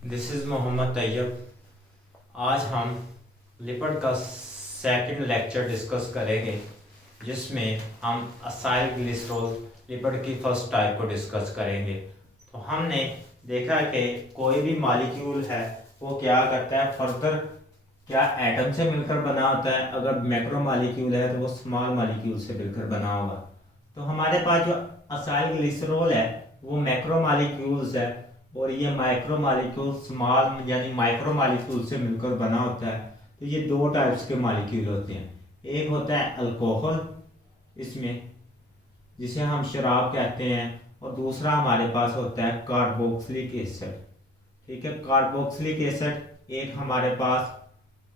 This is Mohammad Tayyab. आज हम lipid का सेकंड लेक्चर डिस्कस करेंगे, जिसमें हम असाइल ग्लिसरॉल लिपिड की फर्स्ट टाइप को डिस्कस करेंगे। तो हमने देखा कि कोई भी मॉलिक्यूल है वो क्या करता है, फर्दर क्या एटम से मिलकर बना होता है। अगर मैक्रो मॉलिक्यूल है तो वो स्मॉल मॉलिक्यूल से मिलकर बना होगा। तो हमारे पास जो असाइल ग्लिसरॉल है वो मैक्रो मॉलिक्यूल्स है, और ये माइक्रो मॉलिक्यूल स्मॉल यानी माइक्रो मॉलिक्यूल से मिलकर बना होता है। तो ये दो टाइप्स के मॉलिक्यूल होते हैं। एक होता है अल्कोहल, इसमें जिसे हम शराब कहते हैं, और दूसरा हमारे पास होता है कार्बोक्सिलिक एसिड। ठीक है, कार्बोक्सिलिक एसिड एक हमारे पास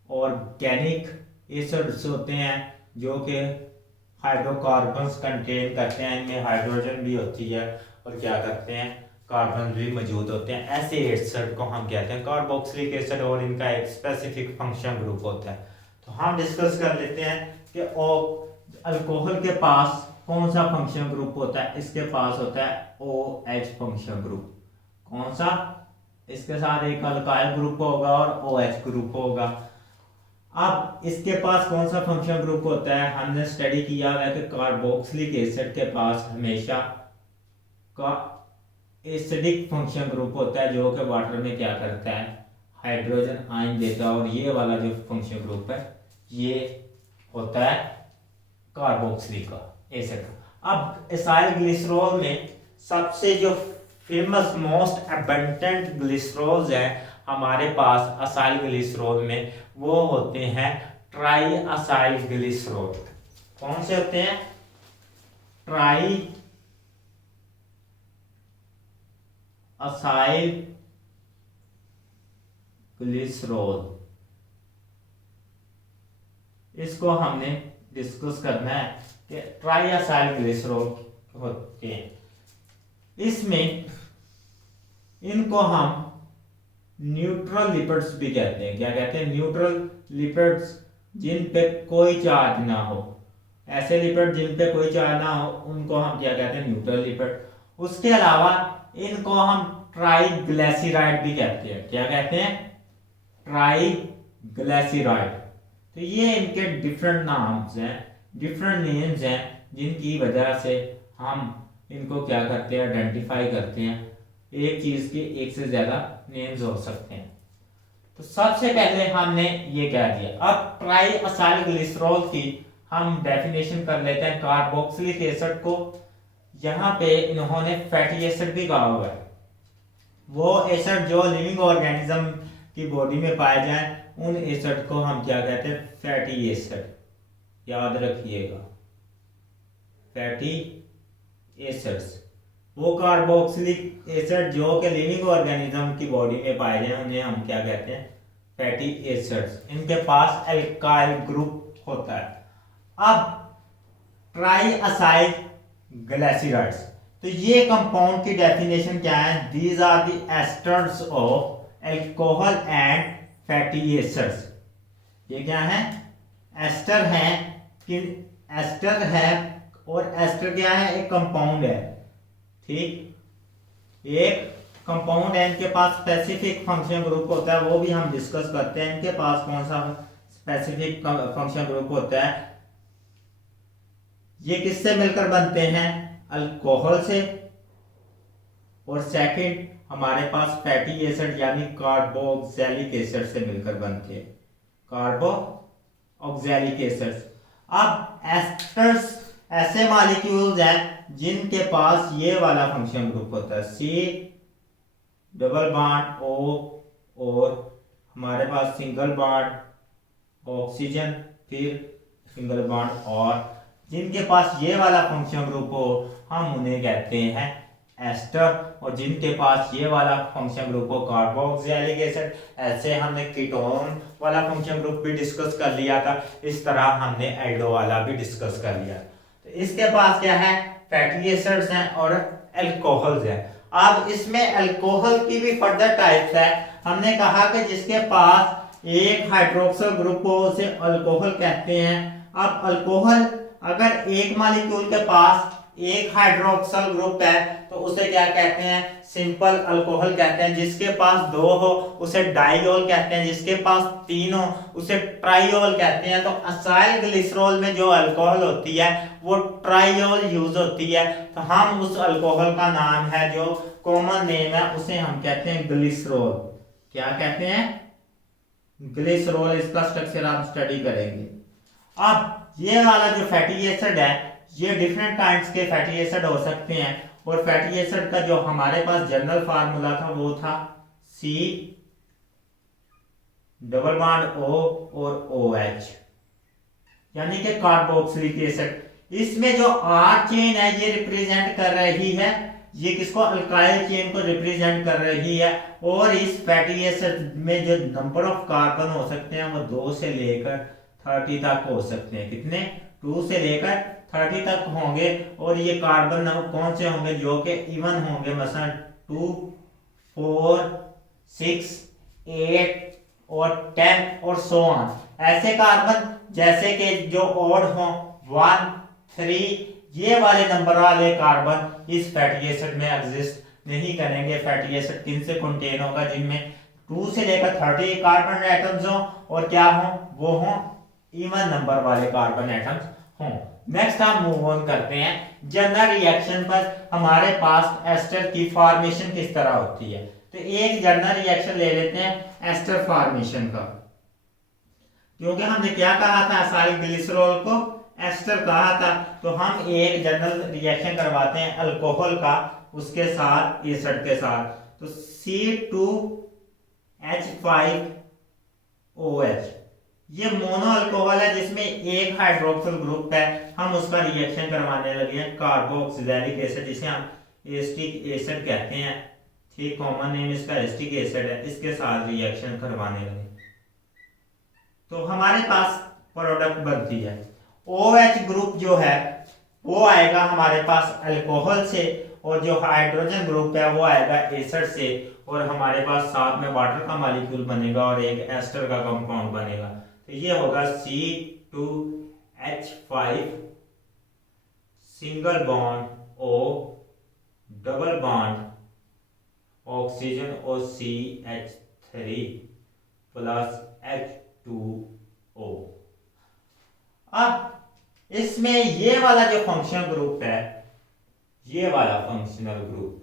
ऑर्गेनिक एसिड्स होते हैं जो कि हाइड्रोकार्बन्स कंटेन करते हैं। इनमें हाइड्रोजन भी होती है और क्या करते हैं, कार्बन भी मौजूद होते हैं। ऐसे एसिड को हम कहते हैं कार्बोक्सिलिक एसिड, और इनका एक स्पेसिफिक फंक्शन ग्रुप होता है। तो हम डिस्कस कर लेते हैं कि अल्कोहल के पास कौन सा फंक्शन ग्रुप होता है। इसके पास होता है OH फंक्शन ग्रुप। कौन सा? इसके साथ एक अल्काइल ग्रुप होगा और OH ग्रुप होगा। अब इसके पास कौन सा फंक्शन ग्रुप होता है, हमने स्टडी किया है कि कार्बोक्सिलिक एसिड के पास हमेशा का एसिडिक फंक्शन ग्रुप होता है, जो कि वाटर में क्या करता है, हाइड्रोजन आयन देता है। और ये वाला जो फंक्शन ग्रुप है ये होता है कार्बोक्सिलिक एसिड का। अब एसाइल ग्लिसरॉल में सबसे जो फेमस मोस्ट एबंडेंट ग्लिसरॉल्स है हमारे पास असाइल ग्लिसरॉल में, वो होते हैं ट्राई असाइल ग्लिसरॉल। कौन से होते हैं? Try acyl glycerol. इसको हमने डिस्कस करना है कि ट्राई असाइल ग्लिसरॉल होते हैं। इसमें इनको हम न्यूट्रल लिपिड्स भी कहते हैं। क्या कहते हैं? न्यूट्रल लिपिड्स, जिन पे कोई चार्ज ना हो। ऐसे लिपिड जिन पे कोई चार्ज ना हो उनको हम क्या कहते हैं, न्यूट्रल लिपिड। उसके अलावा इनको हम ट्राईग्लिसराइड भी कहते हैं। क्या कहते हैं? ट्राईग्लिसराइड। तो ये इनके डिफरेंट नाम्स हैं, डिफरेंट नेम्स हैं, जिनकी वजह से हम इनको क्या करते हैं, आइडेंटिफाई करते हैं। एक चीज के एक से ज्यादा नेम्स हो सकते हैं। तो सबसे पहले हमने ये क्या दिया। अब ट्राई असाइल ग्लिसरॉल की हम डेफिनेशन कर लेते हैं। कार्बोक्सिलिक एसिड को यहाँ पे इन्होंने फैटी एसिड भी कहा हुआ है। वो एसिड जो लिविंग ऑर्गेनिज्म की बॉडी में पाए जाए उन एसिड को हम क्या कहते हैं, फैटी एसिड। याद रखिएगा, फैटी एसिड्स। वो कार्बोक्सिलिक एसिड जो कि लिविंग ऑर्गेनिज्म की बॉडी में पाए जाए उन्हें हम क्या कहते हैं, फैटी एसिड्स। इनके पास एल्काइल ग्रुप होता है। अब ट्राई असाइल ग्लिसराइड्स, तो ये कंपाउंड की डेफिनेशन क्या है? These are the esters of alcohol and fatty acids. ये क्या है? एस्टर है कि एस्टर है, और एस्टर क्या है? एक कंपाउंड है। ठीक, एक कंपाउंड है, इनके पास स्पेसिफिक फंक्शन ग्रुप होता है, वो भी हम डिस्कस करते हैं। इनके पास कौन सा स्पेसिफिक फंक्शन ग्रुप होता है? ये किससे मिलकर बनते हैं? अल्कोहल से। और सेकंड हमारे पास फैटी एसिड यानी कार्बोक्सिलिक एसिड से मिलकर बनते हैं, कार्बोक्सिलिक एसिड। अब एस्टर्स ऐसे मॉलिक्यूल्स हैं जिनके पास ये वाला फंक्शन ग्रुप होता है, C डबल बॉन्ड O, और हमारे पास सिंगल बॉन्ड ऑक्सीजन, फिर सिंगल बॉन्ड और। जिनके पास ये वाला फंक्शन ग्रुप हो हम उन्हें कहते हैं एस्टर, और जिनके पास ये वाला फंक्शन ग्रुप हो कार्बोक्सिलिक एसिड। ऐसे हमने कीटोन वाला फंक्शन ग्रुप भी डिस्कस कर लिया था, इस तरह हमने एल्डो वाला भी डिस्कस कर लिया। तो इसके पास क्या है? फैटी एसिड्स हैं और अल्कोहल्स हैं। अब इसमें अल्कोहल की भी फर्दर टाइप्स है। हमने कहा कि जिसके पास एक हाइड्रोक्सिल ग्रुप हो उसे अल्कोहल कहते हैं। अब अल्कोहल, अगर एक मॉलिक्यूल के पास एक हाइड्रोक्सल ग्रुप है तो उसे क्या कहते हैं, सिंपल अल्कोहल कहते हैं। जिसके पास दो हो उसे डाइओल कहते हैं, जिसके पास तीन हो उसे ट्राइओल कहते हैं। तो असाइल ग्लिसरॉल में जो अल्कोहल होती है वो ट्राइओल यूज होती है। तो हम उस अल्कोहल का नाम है, जो कॉमन नेम है, उसे हम कहते हैं ग्लिसरॉल। क्या कहते हैं, ग्लिसरॉल। इसका स्ट्रक्चर आप स्टडी करेंगे। अब ये वाला जो फैटी एसिड है, ये डिफरेंट काइंड्स के फैटी एसिड हो सकते हैं। और फैटी एसिड का जो हमारे पास जनरल फार्मूला था वो था C डबल बॉन्ड O और OH, यानी कि कार्बोक्सिलिक एसिड। इसमें जो R चेन है ये रिप्रेजेंट कर रही है, ये किसको, अल्काइल चेन को रिप्रेजेंट कर रही है। और इस फैटी एसिड में जो नंबर ऑफ कार्बन हो सकते हैं वो 2 से लेकर 30 तक हो सकते हैं। कितने, 2 से लेकर 30 तक होंगे। और ये कार्बन कौन से होंगे, जो कि इवन होंगे, मसलन 2, 4, 6, 8 और 10 और सो ऑन। ऐसे कार्बन जैसे कि जो ऑड हो 1, 3, ये वाले नंबर वाले कार्बन इस फैटी एसिड में एग्जिस्ट नहीं करेंगे। फैटी एसिड किन से कंटेन होगा, जिनमें 2 से लेकर 30 कार्बन एटम्स हो और क्या हो, वो हो इवन नंबर वाले कार्बन एटम्स हों। नेक्स्ट हम मूव ऑन करते हैं जनरल रिएक्शन पर। हमारे पास एस्टर की फॉर्मेशन किस तरह होती है। तो एक जनरल रिएक्शन ले लेते हैं एस्टर फॉर्मेशन का, क्योंकि हमने क्या कहा था, असाइल ग्लिसरॉल को एस्टर कहा था। तो हम एक जनरल रिएक्शन करवाते हैं अल्कोहल का, उसके साथ एसिड के साथ। तो C2H5OH ये मोनो अल्कोहल है, जिसमें एक हाइड्रोक्सिल ग्रुप है। हम उसका रिएक्शन करवाने लगे हैं कार्बोक्सिलिक एसिड, जिसे हम एसिटिक एसिड कहते हैं। ठीक, कॉमन नेम इसका एसिटिक एसिड है। इसके साथ रिएक्शन करवाने लगे तो हमारे पास प्रोडक्ट बनती है। OH ग्रुप जो है वो आएगा हमारे पास अल्कोहल से, और जो हाइड्रोजन ग्रुप है वो आएगा एसिड से। और हमारे पास साथ में वाटर का मॉलिक्यूल बनेगा और एक एस्टर का कंपाउंड बनेगा। तो ये होगा C2H5 single bond O double bond oxygen और CH3 प्लस H2O। अब इसमें ये वाला जो फंक्शनल ग्रुप है, ये वाला फंक्शनल ग्रुप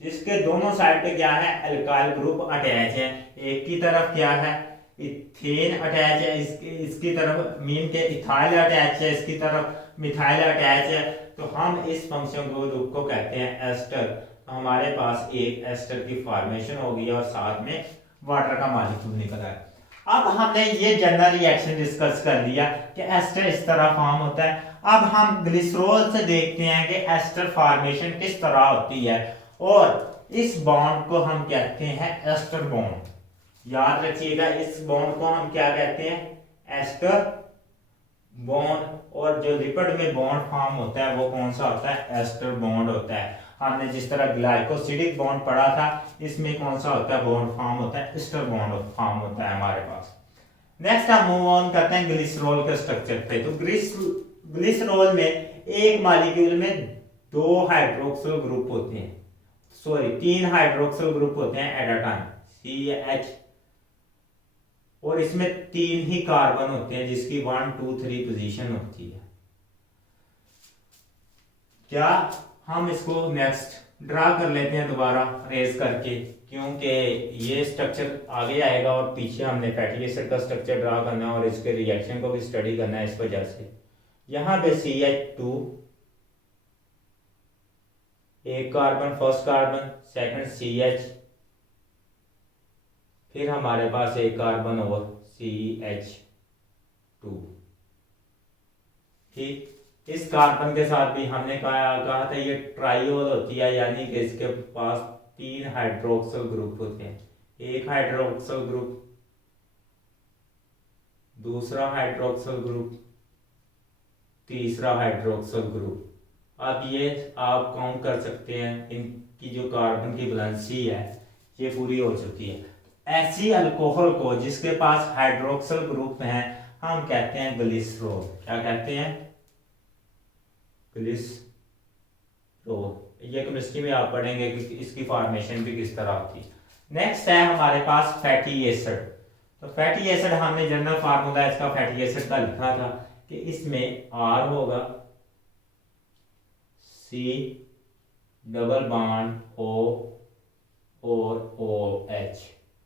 जिसके दोनों साइड पे क्या है, अल्काइल ग्रुप अटैच है। एक की तरफ क्या है, इथेन अटैच है, इसकी तरफ मीन के इथाइल अटैच है, इसकी तरफ मिथाइल अटैच है। तो हम इस फंक्शन ग्रुप को कहते हैं एस्टर। तो हमारे पास एक एस्टर की फॉर्मेशन होगी और साथ में वाटर का मॉलिक्यूल निकल आया। अब हमने ये जनरल रिएक्शन डिस्कस कर लिया कि एस्टर इस तरह फॉर्म होता है। अब हम ग्लिसरॉल से देखते हैं कि एस्टर फॉर्मेशन किस तरह होती है, और इस बॉन्ड को हम कहते हैं एस्टर बॉन्ड। याद रखिएगा, इस बॉन्ड को हम क्या कहते हैं, एस्टर बॉन्ड। और जो लिपिड में बॉन्ड फॉर्म होता है वो कौन सा होता है, एस्टर बॉन्ड होता है। हमने जिस तरह ग्लाइकोसिडिक बॉन्ड पढ़ा था, इसमें कौन सा होता है, बॉन्ड फॉर्म होता है, एस्टर बॉन्ड फॉर्म होता है हमारे पास। नेक्स्ट हम मूव ऑन करते हैं ग्लिसरॉल के स्ट्रक्चर पे। तो ग्लिसरॉल में एक मॉलिक्यूल में 2 हाइड्रोक्सिल ग्रुप होते हैं, 3 हाइड्रोक्सिल ग्रुप होते हैं एट अ टाइम, CH। और इसमें 3 ही कार्बन होते हैं जिसकी 1, 2, 3 पोजीशन होती है। क्या हम इसको नेक्स्ट ड्रा कर लेते हैं दोबारा रेज करके, क्योंकि ये स्ट्रक्चर आगे आएगा और पीछे हमने फैटी एसिड का स्ट्रक्चर ड्रा करना है और इसके रिएक्शन को भी स्टडी करना है। इस वजह से यहाँ पे CH2 एक carbon, first carbon, second CH, फिर हमारे पास एक कार्बन और CH2। ठीक, इस कार्बन के साथ भी हमने कहा था ये ट्राइओल होती है, यानी कि इसके पास 3 हाइड्रोक्सिल ग्रुप होते हैं। एक हाइड्रोक्सिल ग्रुप, दूसरा हाइड्रोक्सिल ग्रुप, तीसरा हाइड्रोक्सिल ग्रुप। अब ये आप काउंट कर सकते हैं, इनकी जो कार्बन की वैलेंसी है ये पूरी हो चुकी है। ऐसी अल्कोहल को जिसके पास हाइड्रोक्सिल ग्रुप हैं हम कहते हैं ग्लिसरॉल। क्या कहते हैं? ग्लिसरॉल। ये केमिस्ट्री में आप पढ़ेंगे कि इसकी फॉर्मेशन भी किस तरह होती है। नेक्स्ट है हमारे पास फैटी एसिड। तो फैटी एसिड हमने जनरल फार्मूला इसका फैटी एसिड का लिखा था कि इसमें R होगा, C डबल बॉन्ड O और OH।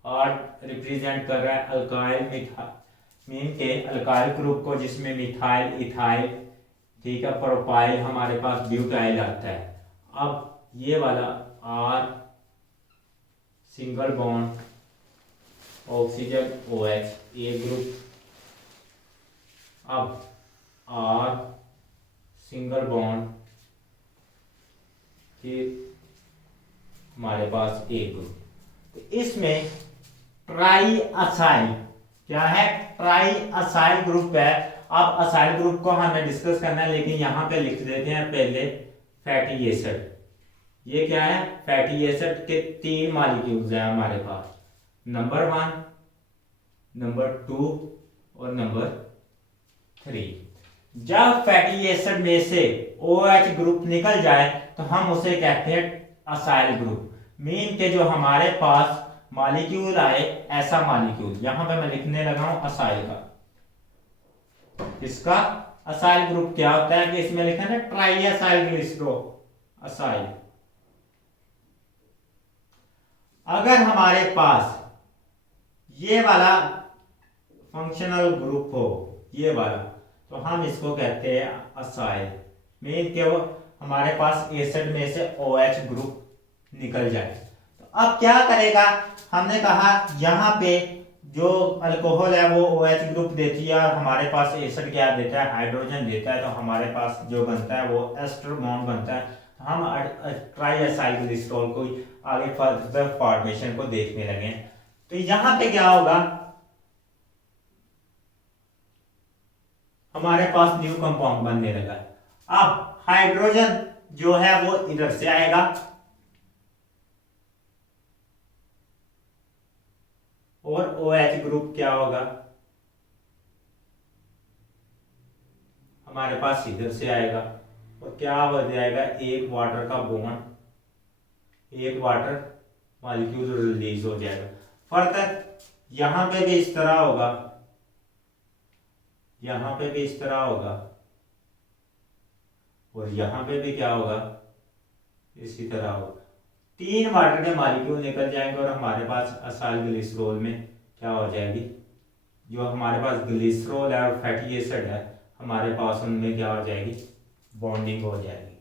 R रिप्रेजेंट कर रहा है अल्काइल मीन के अल्काइल ग्रुप को, जिसमें मिथाइल, इथाइल, ठीक है, प्रोपाइल, हमारे पास ब्यूटाइल आता है। अब ये वाला R single bond oxygen OH ए ग्रुप, अब R सिंगल बॉन्ड फिर हमारे पास ए ग्रुप। तो इसमें ट्राई असाइल, क्या है? ट्राई असाइल ग्रुप है। अब असाइल ग्रुप को हमें डिस्कस करना है, लेकिन यहां पे लिख देते हैं पहले फैटी एसिड। ये क्या है? फैटी एसिड के 3 मॉलिक्यूल्स हैं हमारे पास, नंबर 1, नंबर 2 और नंबर 3। जब फैटी एसिड में से OH ग्रुप निकल जाए तो हम उसे कहते हैं असाइल ग्रुप। मीन के जो हमारे पास मॉलिक्यूल आए, ऐसा मॉलिक्यूल, यहां पे मैं लिखने लगा हूं असाइल का। इसका असाइल ग्रुप क्या होता है कि इसमें लिखा है ट्राई असाइल ग्लिसरो असाइल। अगर हमारे पास ये वाला फंक्शनल ग्रुप हो, ये वाला, तो हम इसको कहते हैं असाइल। मीन के वो हमारे पास एसिड में से OH ग्रुप निकल जाए। तो अब क्या करेगा? हमने कहा यहाँ पे जो अल्कोहल है वो OH ग्रुप देती है और हमारे पास एसिड क्या देता है? हाइड्रोजन देता है। तो हमारे पास जो बनता है वो एस्टर बॉन्ड बनता है। तो हम ट्राई असाइल ग्लिसरॉल को आगे फर्दर फॉर्मेशन को देखने लगे। तो यहाँ पे क्या होगा? हमारे पास न्यू कंपाउंड बनने लगा। अब हाइड्रोजन जो है वो इधर से आएगा, और OH ग्रुप क्या होगा? हमारे पास इधर से आएगा, और क्या हो जाएगा? एक वाटर का बॉन्ड, एक वाटर मॉलिक्यूल रिलीज हो जाएगा। फर्दर यहां पे भी इस तरह होगा, यहां पे भी इस तरह होगा, और यहां पे भी क्या होगा? इसी तरह होगा। 3 वाटर के मॉलिक्यूल निकल जाएंगे और हमारे पास असाइल ग्लिसरॉल में क्या हो जाएगी? जो हमारे पास ग्लिसरॉल है और फैटी एसिड है, हमारे पास उनमें क्या हो जाएगी? बॉन्डिंग हो जाएगी।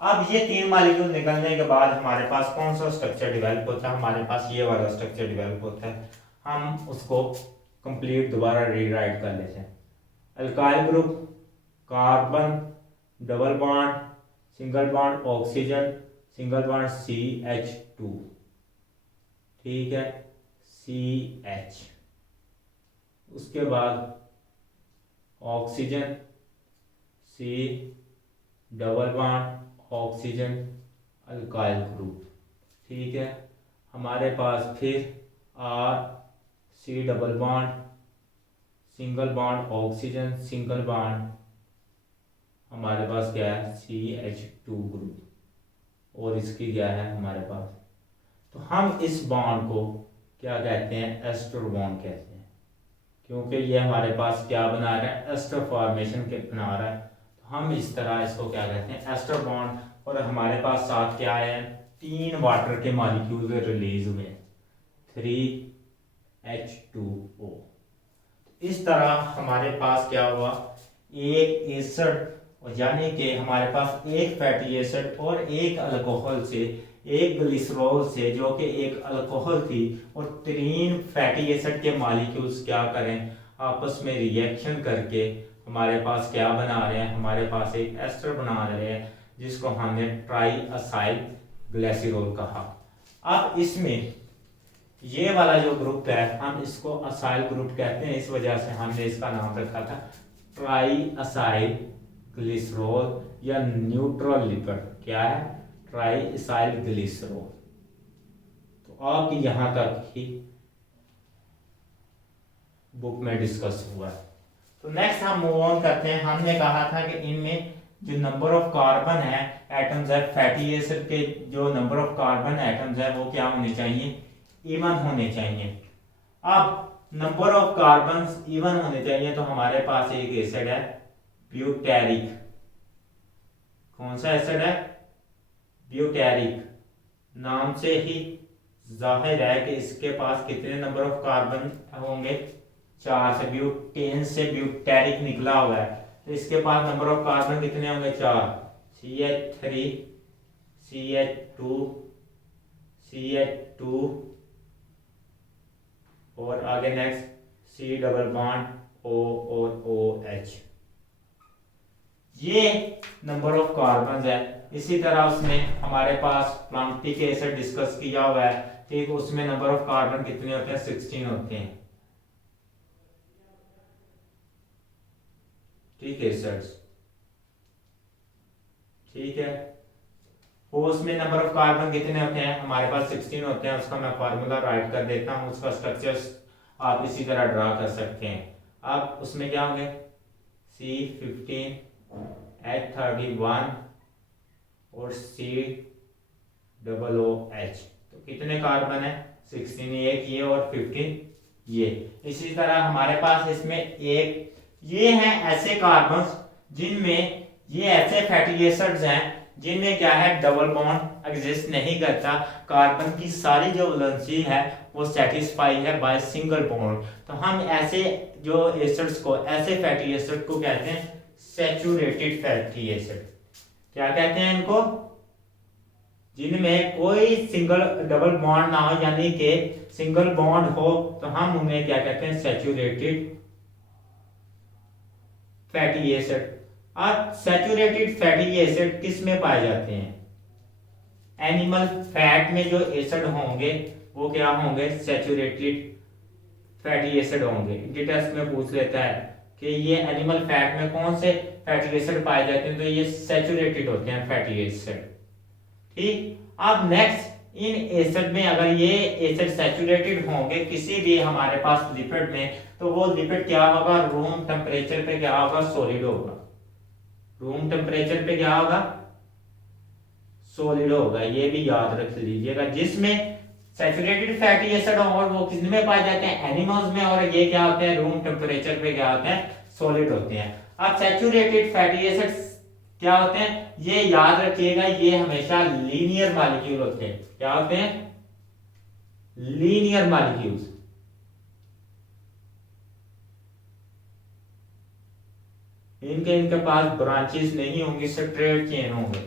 अब ये 3 मॉलिक्यूल निकलने के बाद हमारे पास कौन सा स्ट्रक्चर डेवलप होता है? हमारे पास ये वाला स्ट्रक्चर डेवलप होता है। हम उसको कंप्लीट दोबारा रीराइट कर लेते हैं। Alkyl group, carbon double bond, single bond oxygen, single bond CH2, ठीक है, CH। उसके बाद oxygen C double bond oxygen alkyl group, ठीक है। हमारे पास फिर R C double bond single bond oxygen, single bond हमारे पास क्या है? CH2 ग्रुप, और इसकी क्या है हमारे पास? तो हम इस बॉन्ड को क्या कहते हैं? एस्टर बॉन्ड कहते हैं, क्योंकि ये हमारे पास क्या बना रहा है? एस्टर फॉर्मेशन के बना रहा है। तो हम इस तरह इसको क्या कहते हैं? Ester bond. और हमारे पास साथ क्या है? 3 वाटर के मॉलिक्यूल रिलीज हुए, 3H2O। इस तरह हमारे पास क्या हुआ? एक एसिड, यानी कि हमारे पास एक फैटी एसिड और एक अल्कोहल से, एक ग्लिसरॉल से जो कि एक अल्कोहल थी, और 3 फैटी एसिड के मॉलिक्यूल्स क्या करें? आपस में रिएक्शन करके हमारे पास क्या बना रहे हैं? हमारे पास एक एस्टर बना रहे हैं, जिसको हमने ट्राई असाइल ग्लिसरॉल कहा। अब इसमें ये वाला जो ग्रुप है, हम इसको असाइल ग्रुप कहते हैं। इस वजह से हमने इसका नाम रखा था ट्राई असाइल ग्लिसरॉल या न्यूट्रल लिपिड। क्या है? Try acyl glycerol. तो आप यहां तक ही बुक में डिस्कस हुआ है। तो नेक्स्ट हम मूव ऑन करते हैं। हमने कहा था कि इनमें जो नंबर ऑफ कार्बन है एटम्स है, फैटी एसिड के जो नंबर ऑफ कार्बन एटम्स है वो क्या होने चाहिए, इवन होने चाहिए। अब नंबर ऑफ कार्बन इवन होने चाहिए तो हमारे पास एक एसिड है ब्यूटेरिक। कौन सा एसिड है, ब्यूटेरिक। नाम से ही जाहिर है कि इसके पास कितने नंबर ऑफ कार्बन होंगे, 4 से ब्यूटेन से ब्यूटेरिक निकला हुआ है तो इसके पास नंबर ऑफ कार्बन कितने होंगे, 4, CH3 CH2 CH2 और आगे next C double bond O और OH। ये नंबर ऑफ कार्बन है। इसी तरह उसने हमारे पास प्लांटिक एसिड डिस्कस किया हुआ है, ठीक, उसमें नंबर ऑफ कार्बन कितने होते हैं, 16 होते हैं, ठीक है एसिड्स, ठीक है। और उसमें नंबर ऑफ कार्बन कितने होते हैं, हमारे पास 16 होते हैं। उसका मैं फार्मूला राइट कर देता हूं, उसका स्ट्रक्चर आप इसी तरह ड्रा कर सकते हैं। अब उसमें क्या होंगे, C15 H31 और COOH। तो कितने कार्बन है, 16 एक ये और 15 ये। इसी तरह हमारे पास इसमें एक ये हैं ऐसे कार्बन जिनमें ये ऐसे फैटी एसिड्स हैं जिनमें क्या है, डबल बॉन्ड एग्जिस्ट नहीं करता। कार्बन की सारी जो वैलेंसी है वो सेटिस्फाई है बाय सिंगल बॉन्ड। तो हम ऐसे जो एसिड्स को, ऐसे फैटी एसिड को कहते हैं सैचुरेटेड फैटी एसिड। क्या कहते हैं इनको, जिनमें कोई सिंगल डबल बॉन्ड ना हो, यानी कि सिंगल बॉन्ड हो तो हम उन्हें क्या कहते हैं, सैचुरेटेड फैटी एसिड। अब सैचुरेटेड फैटी एसिड किस में पाए जाते हैं, एनिमल फैट में जो एसिड होंगे वो क्या होंगे, सैचुरेटेड फैटी एसिड होंगे। टेस्ट में पूछ लेता है कि ये एनिमल फैट में कौन से फैटी एसिड पाए जाते हैं, तो ये सैचुरेटेड होते हैं फैटी एसिड, ठीक। अब नेक्स्ट इन एसिड में अगर ये एसिड सैचुरेटेड होंगे किसी भी हमारे पास लिपिड में, तो वो लिपिड क्या होगा, रूम टेम्परेचर पे क्या होगा, सॉलिड होगा। रूम टेम्परेचर पे क्या होगा, सॉलिड होगा। ये भी याद रख लीजिएगा। जिसमें सैचुरेटेड फैटी एसिड और वो किस में पाए जाते हैं, एनिमल्स में, और ये क्या होते हैं, रूम टेम्परेचर पे क्या होते हैं, सॉलिड होते हैं। अब सैचुरेटेड फैटी एसिड्स क्या होते हैं, ये याद रखिएगा, ये हमेशा लीनियर मॉलिक्यूल होते हैं। क्या होते हैं, लीनियर मॉलिक्यूल्स। इनके पास ब्रांचेस नहीं होंगी, स्ट्रेट चेन होंगे।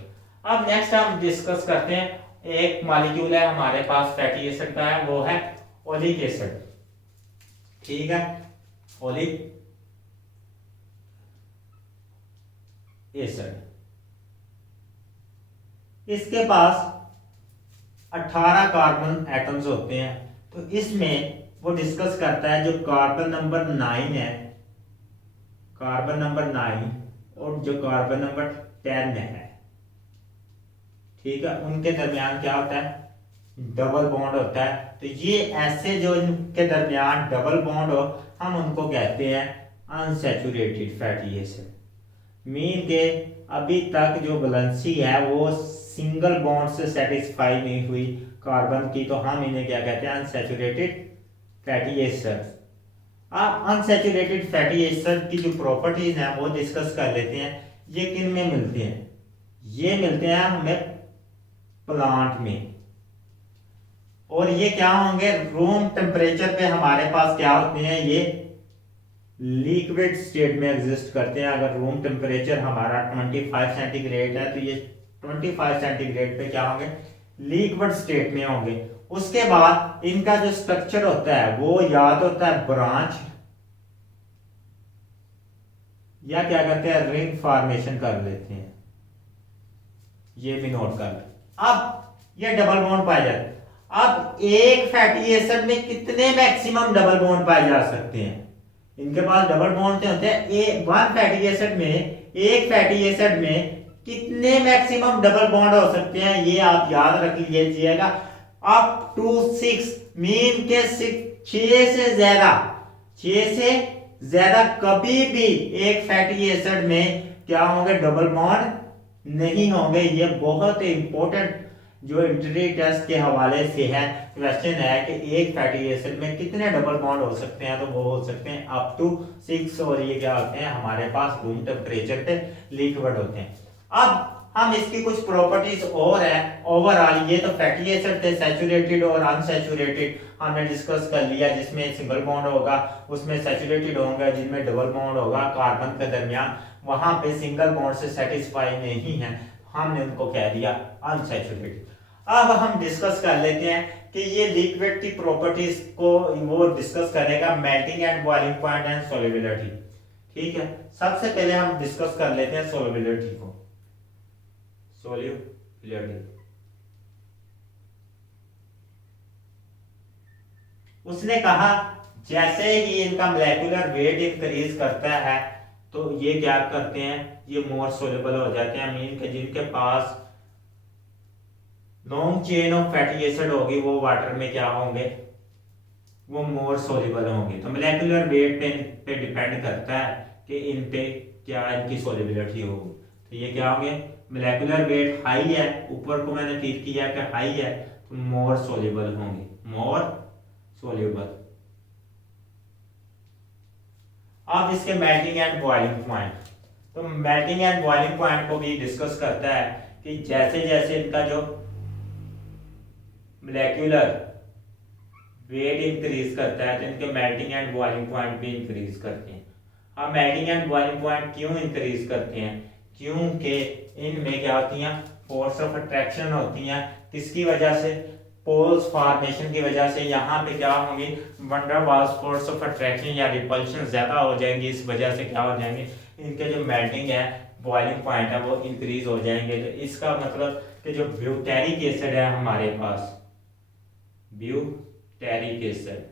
अब नेक्स्ट हम डिस्कस करते हैं, एक मॉलिक्यूल है हमारे पास फैटी एसिड का है, वो है ओलिक एसिड, ठीक है, ओलिक एसिड। इसके पास 18 कार्बन एटम्स होते हैं। तो इसमें वो डिस्कस करता है जो कार्बन नंबर 9 है, कार्बन नंबर 9 और जो कार्बन नंबर 10 है, ठीक है, उनके दरमियान क्या होता है, डबल बॉन्ड होता है। तो ये ऐसे जो इनके दरमियान डबल बॉन्ड हो, हम उनको कहते हैं अनसैचुरेटेड फैटी एसिड। मीन के अभी तक जो वैलेंसी है वो सिंगल बॉन्ड से सेटिस्फाई नहीं हुई कार्बन की, तो हम इन्हें क्या कहते हैं, अनसैचुरेटेड फैटी एसिड। आप अनसैचुरेटेड फैटी एसिड की जो प्रॉपर्टीज हैं वो डिस्कस कर लेते हैं। ये किन में मिलते हैं, ये मिलते हैं हमें प्लांट में, और ये क्या होंगे, रूम टेम्परेचर पे हमारे पास क्या होते हैं, ये लिक्विड स्टेट में एग्जिस्ट करते हैं। अगर रूम टेम्परेचर हमारा 25 सेंटीग्रेड है तो ये 25 सेंटीग्रेड पे क्या होंगे, लिक्विड स्टेट में होंगे। उसके बाद इनका जो स्ट्रक्चर होता है वो याद होता है ब्रांच, या क्या करते हैं, रिंग फॉर्मेशन कर लेते हैं। ये भी नोट कर लें। अब ये डबल बॉन्ड पाए जाते हैं। अब एक फैटी एसिड में कितने मैक्सिमम डबल बॉन्ड पाए जा सकते हैं, इनके पास डबल बॉन्ड होते हैं। वन फैटी एसिड में, एक फैटी एसिड में कितने मैक्सिमम डबल बॉन्ड हो सकते हैं, ये आप याद रख लीजिएगा, अप टू 6, मीन के 6 से ज्यादा, 6 से ज्यादा कभी भी एक फैटी एसिड में क्या होंगे, डबल बॉन्ड नहीं होंगे। ये बहुत इंपॉर्टेंट जो एंट्री टेस्ट के हवाले से है क्वेश्चन है कि एक फैटी एसिड में कितने डबल बॉन्ड हो सकते हैं, तो वो हो सकते हैं अप टू 6, और ये क्या होते हैं हमारे पास रूम टेम्परेचर पे लिक्विड होते हैं। अब हम इसकी कुछ प्रॉपर्टीज और है ओवरऑल। ये तो फैटी एसिड थे, सैचुरेटेड और अनसैचुरेटेड हमने डिस्कस कर लिया, जिसमें सिंगल बॉन्ड होगा उसमें सैचुरेटेड होंगे, जिनमें डबल बॉन्ड होगा कार्बन के दरमियान वहां पे सिंगल बॉन्ड से सेटिस्फाई नहीं है, हमने उनको कह दिया अनसैचुरेटेड। अब हम डिस्कस कर लेते हैं कि ये लिक्विड की प्रॉपर्टीज को वो डिस्कस करेगा melting and boiling point and solubility. ठीक है, सबसे पहले हम डिस्कस कर लेते हैं सोल्युबिलिटी को। सोल्युबिलिटी उसने कहा जैसे ही इनका मोलेकुलर वेट इंक्रीज करता है तो ये क्या करते हैं, ये मोर सोल्युबल हो जाते हैं। मीन के जिनके पास long chain of fatty acid होगी वो वाटर में क्या होंगे, वो मोर सोल्युबल होंगे। तो मोलेकुलर वेट पे डिपेंड करता है कि इन पे क्या इनकी सोल्युबिलिटी होगी। तो ये क्या होंगे, मोलेकुलर वेट हाई है, ऊपर को मैंने तीर किया कि हाई है, तो मोर सोल्युबल होंगे, मोर सोल्युबल। अब इसके मेल्टिंग एंड बॉइलिंग पॉइंट, तो मेल्टिंग एंड बॉइलिंग पॉइंट को भी डिस्कस करता है कि जैसे जैसे इनका जो मोलेकुलर वेट इंक्रीज करता है तो इनके मेल्टिंग एंड बॉइलिंग पॉइंट भी इंक्रीज करते हैं। अब मेल्टिंग एंड बॉइलिंग पॉइंट क्यों इंक्रीज करते हैं, क्योंकि इनमें क्या होती हैं, फोर्स ऑफ अट्रैक्शन होती हैं। किसकी वजह से, पोल्स फॉर्मेशन की वजह से। यहाँ पे क्या होंगी, van der Waals force of attraction या रिपल्शन ज्यादा हो जाएंगी, इस वजह से क्या हो जाएंगे, इनके जो मेल्टिंग है बॉइलिंग पॉइंट है वो इंक्रीज हो जाएंगे। तो इसका मतलब कि जो ब्यूटेरिक एसिड है हमारे पास, ब्यूटेरिक एसिड,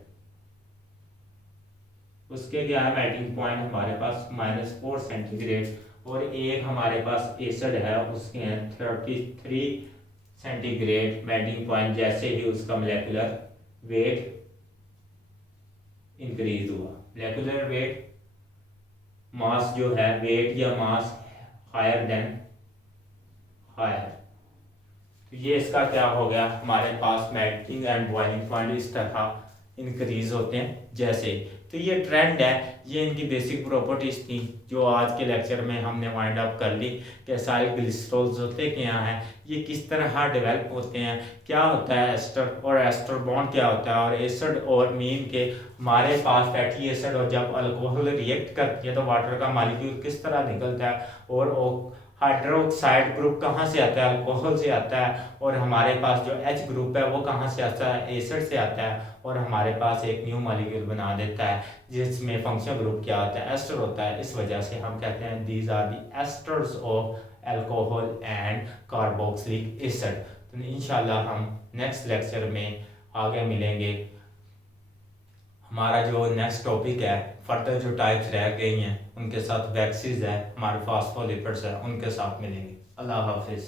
उसके क्या है मेल्टिंग पॉइंट हमारे पास -4 सेंटीग्रेड, और एक हमारे पास एसिड है उसके हैं 33 सेंटीग्रेड मेल्टिंग पॉइंट। जैसे ही उसका मोलेकुलर वेट इंक्रीज हुआ, मोलेकुलर वेट मास जो है, वेट या मास हायर देन हायर, तो ये इसका क्या हो गया, हमारे पास मेल्टिंग एंड बॉइलिंग पॉइंट इस तरह इंक्रीज होते हैं जैसे। तो ये ट्रेंड है, ये इनकी बेसिक प्रॉपर्टीज थी जो आज के लेक्चर में हमने वाइंड अप कर ली कि असाइल ग्लिसरॉल्स होते क्या हैं, ये किस तरह डेवलप होते हैं, क्या होता है एस्टर और एस्टर बॉन्ड क्या होता है, और एसिड और मीन के हमारे पास फैटी एसिड और जब अल्कोहल रिएक्ट करती है तो वाटर का मॉलिक्यूल किस तरह निकलता है, और हाइड्रोक्साइड ग्रुप कहाँ से आता है, अल्कोहल से आता है, और हमारे पास जो H ग्रुप है वो कहाँ से आता है, एसिड से आता है, और हमारे पास एक न्यू मॉलिक्यूल बना देता है जिसमें फंक्शनल ग्रुप क्या होता है, एस्टर होता है। इस वजह से हम कहते हैं these are the esters of alcohol and carboxylic acid. तो इंशाल्लाह हम नेक्स्ट लेक्चर में आगे मिलेंगे। हमारा जो नेक्स्ट टॉपिक है, फर्दर जो टाइप्स रह गई हैं उनके साथ वैक्सीज है, हमारे फास्फोलिपिड्स है, उनके साथ मिलेंगे। अल्लाह हाफिज़।